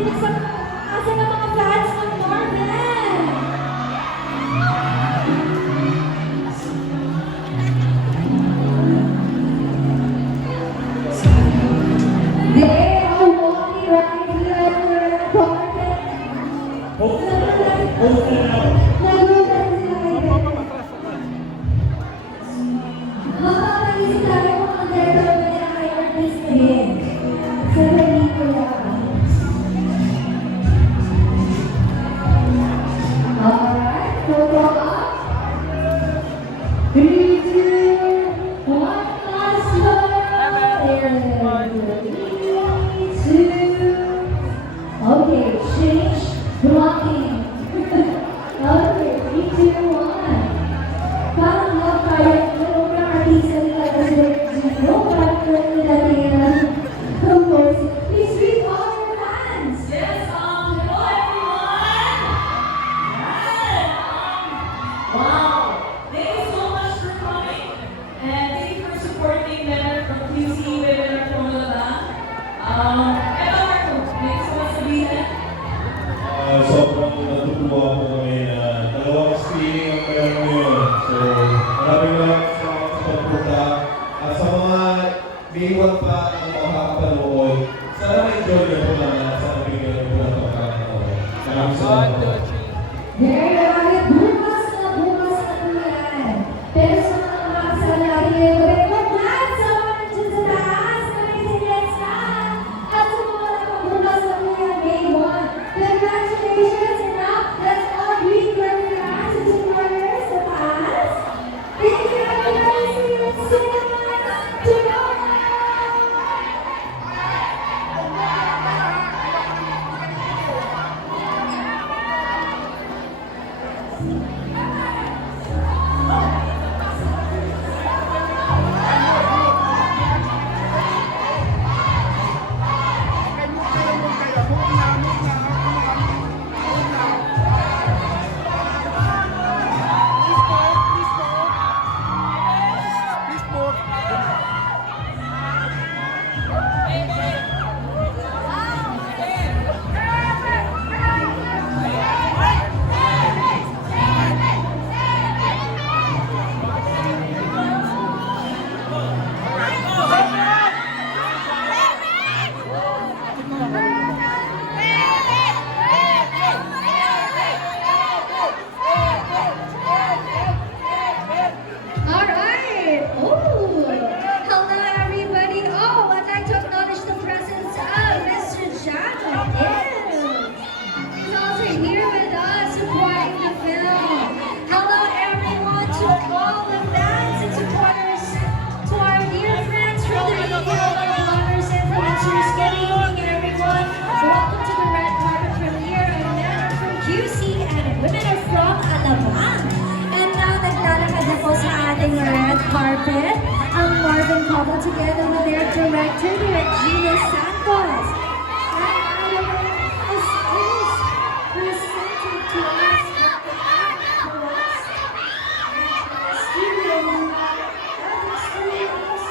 Asa ng mga fans ng Marvin? They are walking right here on the carpet. Nagulat sila. Makakaisip tayo kung ang development nila kay artist din. Sa pelikula. Alright, photo up. 3, 2, 1, last one. 3, 2. Okay, change blocking. Okay, 3, 2, 1. Parang love tayo. Pero mga artista nila kasi parang nila nila. Of course, please greet all your fans. Yes, hello everyone! Yan! Wow! Thank you so much for coming and thank you for supporting Leonard from QC Webinar Formula. Ito Marco, may gusto mo sabihin? Sobrang natutuwa ako ngayon na dalawang screening ang meron ngayon. So, maraming sa pagpunta. At sa mga may iwan pa ang makakapanood, sana ma-enjoy nyo po na sana bigyan nyo po ng pagkakataon. Maraming salamat. Very good. Bukas na yan. Pero sa mga makasama natin ngayon, congrats sa mga nandiyan sa taas. Maraming tickets na. At sa mga nakabukas na po yan, May 1. Congratulations. And now, let's all greet your fans and supporters sa taas. Thank you everybody. See you soon. Tomorrow. Alright! Oh! Hello everybody! Oh, I'd like to acknowledge the presence of Mr. Jack Hill. He's also here with us supporting the film. Hello everyone to all the fans and supporters, to our dear friends from the media, bloggers, influencers. Good evening everyone. Welcome to the red carpet premiere of Leonard from QC and Women Are From Alabang. And now, naglalakad na po sa ating red carpet ang Marvin couple together with their director, Direk Gina Santos. And Alabang is presented to us studio Urban Studios.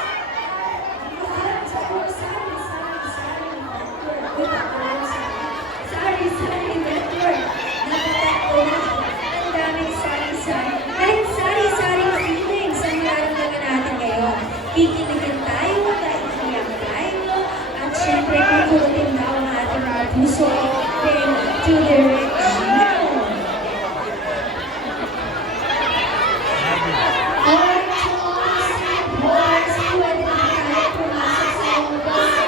Sari-sari network. Nakatako na. Ang daming sari-sari. Kahit sari-sari feelings ang nararamdaman natin ngayon. Kikiligin tayo, naiiyak tayo, at syempre kukulitin daw ang ating mga puso then to Direk Gino. Alright, so honestly, boys, pwede na tayo pumasok sa mga bus.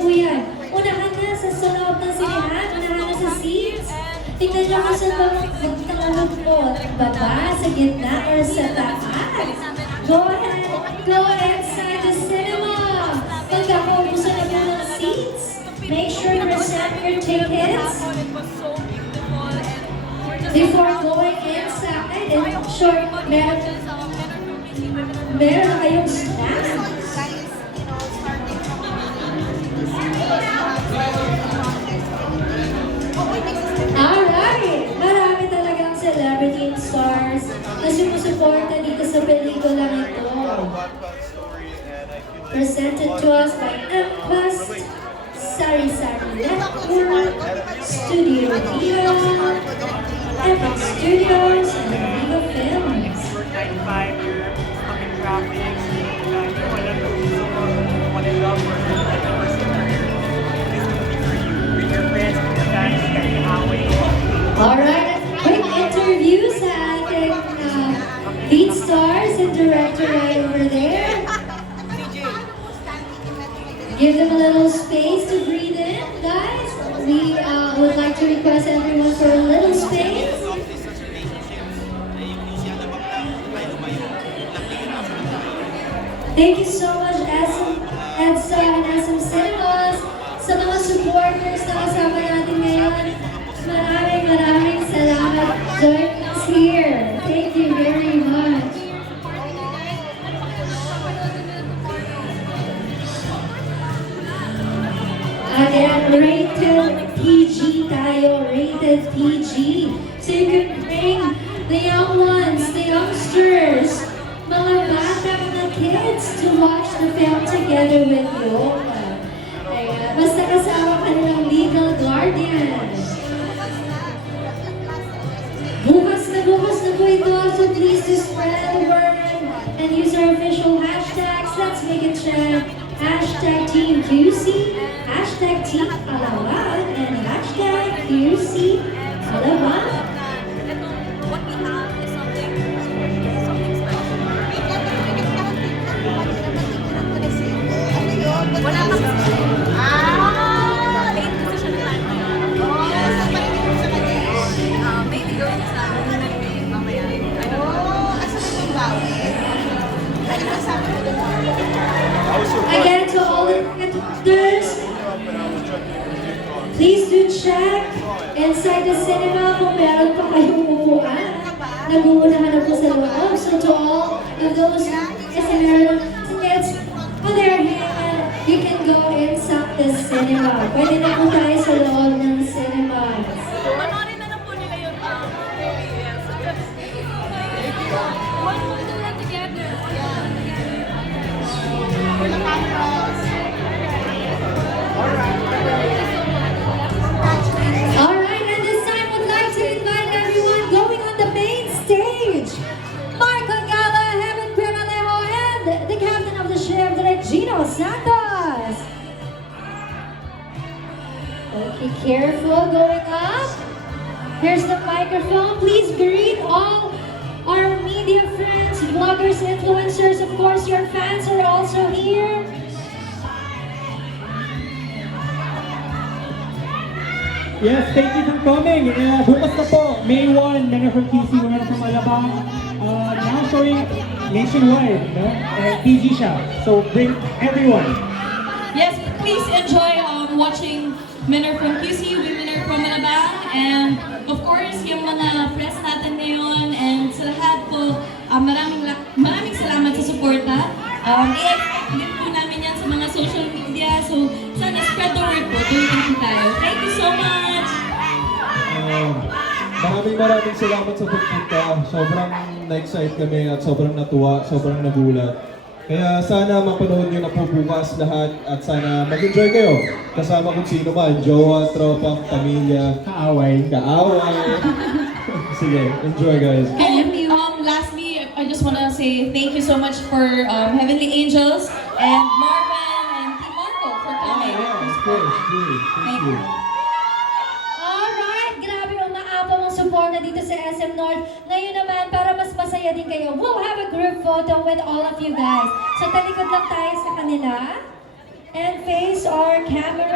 Kuya, unahan na sa loob ng sinihan, unahan na sa seats. Tingnan nyo kung saan ba magtangalog mo. Baba, sa gitna, or sa taas. Go ahead, go inside the cinema. Pagkakaubusan na po ng seats, make sure to present your tickets before going inside. And sure, meron kayong snacks. Alright! Marami talagang celebrity and stars na sumusuporta dito sa pelikulang ito. Presented to us by Empast, Sari Sari Network, Studio Dia, Epic Studios, and Viva Films. 95 years, fucking graphics, what I love for this movie for you, with your friends, with your family, kahit away. Alright, quick interview sa ating lead stars and director right over there. Give them a little space to breathe in, guys. We would like to request everyone for a little space. Thank you so much, EDSA and SM Cinemas, sa mga supporters na kasama natin ngayon. Maraming salamat joining us here. Thank you very much. Again, rated PG tayo, rated PG. So you can bring the young ones, the youngsters, mga batang na kids to watch the film together with you. Ayan, basta kasama ka nilang legal guardian. Bukas na po ito, so please to spread the word and use our official hashtags. Let's make it trend. Hashtag Team QC, hashtag Team Alawan, and hashtag QC Alawan. What we have is something special. Wala pang late kasi siya na time ngayon. Maybe going sa mamaya. I don't know. Again, to all the actors, please do check inside the cinema kung meron pa kayong upuan. Nag-uunahan na po sa loob. So to all of those kasi meron tickets on their hand, you can go inside the cinema. Pwede na po tayo sa loob ng cinema. Panoorin na lang po nila yung yes. One more to them together. Alright, and this time would like to invite everyone going on the main stage. Marco Gala, Heaven Primalejo, and the captain of the ship, Regino Santos. Okay, careful going up. Here's the microphone. Please greet all our media friends, vloggers, influencers. Of course, your fans are also here. Yes, thank you for coming. Bukas na po, May 1, Manor from QC, Manor from Alabang. Now showing nationwide, no? PG siya. So bring everyone. Yes, please enjoy watching Manor from QC, Manor from Alabang, and of course, yung mga press natin ngayon, and sa lahat po, maraming salamat sa suporta. I-expect din po namin yan sa mga social media, so sana spread the word po, tulungan po tayo. Thank you so much! Maraming salamat sa pagpunta. Sobrang na-excite kami at sobrang natuwa, sobrang nagulat. Kaya sana mapanood nyo na po bukas lahat at sana mag-enjoy kayo. Kasama kung sino man, jowa, tropa, pamilya, Kaaway. kaaway. Sige, enjoy guys. And lastly, I just want to say thank you so much for Heavenly Angels and Marvin and Team Marco for coming. Of course, really. Thank you. Alright, grabe yung naapang ang support na dito sa SM North. Ngayon naman, para mas masaya din kayo, we'll have a group photo with all of you guys. So talikod lang tayo sa kanila. and face our camera.